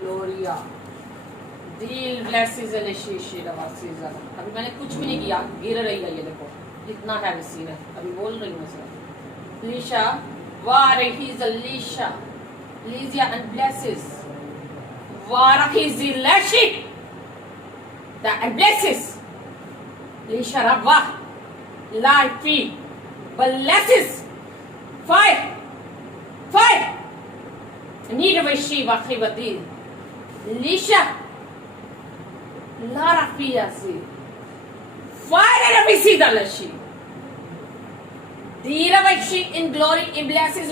Gloria. Deal blesses Alicia Vasisa. अभी मैंने कुछ भी नहीं किया, गिर रही है ये देखो, इतना हैवी सीन है, अभी बोल रही हूँ मैं सिर्फ Lisha, Varahiz Alicia, Lysia and blesses, Varahiz Lashi, that blesses, Lisha Rabba, Life, blesses, fire, need of a Shiva Khivadi, Lisha. Lara Fiasi. Fire and we see the Lashi. Dira Vashi in glory, in blesses.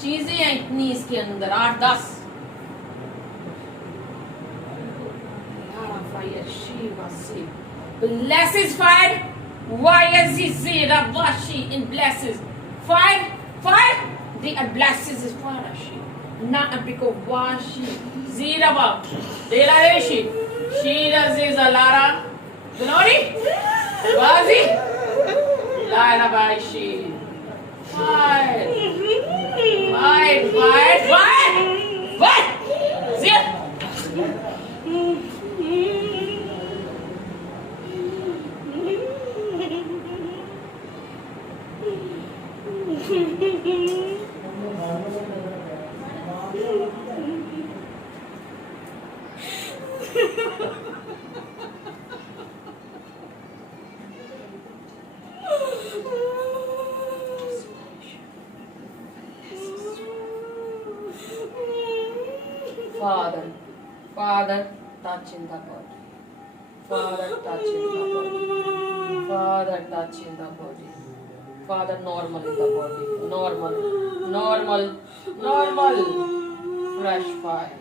चीजें हैं इतनी इसके अंदर 8-10 Lara Fire Shiva see. Blesses fire. YSZ Rabashi in blesses. Fire. The blesses is fire. Not a big of washi. Ziraba. Dela Reshi. She does is a Lara. Gnori? Wazi? Lara Bashi. Fire. Zir. Father, touching the body. Father, touching the body. Father, touching the body. Father, normal in the body. Normal. Fresh fire.